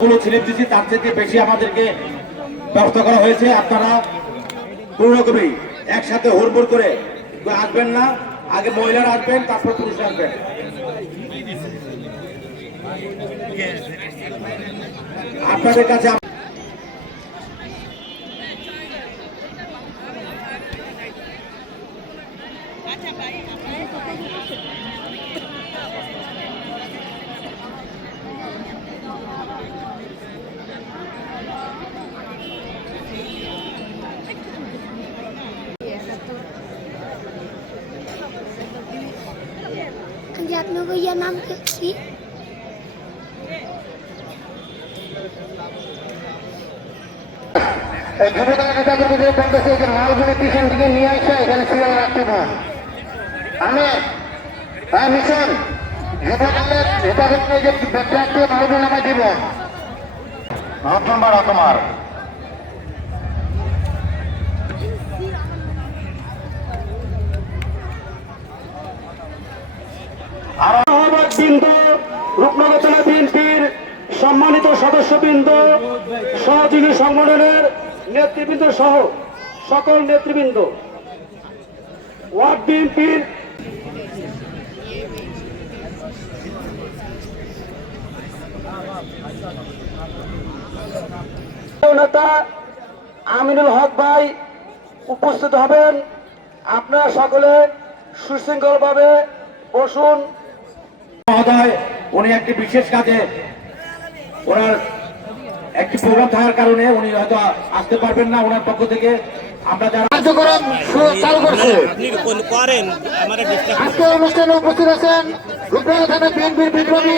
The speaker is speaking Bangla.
স্লিপ দিচ্ছি তার থেকে বেশি আমাদেরকে ব্যবস্থা করা হয়েছে। আপনারা কোনো রকমই একসাথে হুড়মুড় করে আসবেন না, আগে মহিলারা আসবেন তারপর পুরুষ আসবেন। আপনাদের কাছে आप लोगों का नाम क्या है? যুবদল নেতাকর্মীদের বলতেছে যে মালগুলি পিছন থেকে নিয়ে আসে এখানে সিরিয়াল রাখতে না। আমি মিশন যুবদলের নেতাকর্মী যে ব্যক্তি মালগুলি নামাই দিব নম্বর তোমার বৃন্দ, রূপনগর জেলা বিএনপির সম্মানিত সদস্যবৃন্দ, সহযোগী সংগঠনের নেতৃবৃন্দ সহ সকল নেতৃবৃন্দ, ওয়ার্ড বিএনপির নেতা আমিনুল হক ভাই উপস্থিত হবেন। আপনারা সকলে সুশৃঙ্খলভাবে বসুন। মহোদয় উনি একটি বিশেষ কাজে ওনার একটি প্রোগ্রাম থাকার কারণে উনি হয়তো আসতে পারবেন না। ওনার পক্ষ থেকে আমরা যারা কার্যক্রম চালু করছে আজকে অনুষ্ঠানে উপস্থিত আছেন রূপনগর থানা বিএনপির বিপ্লবী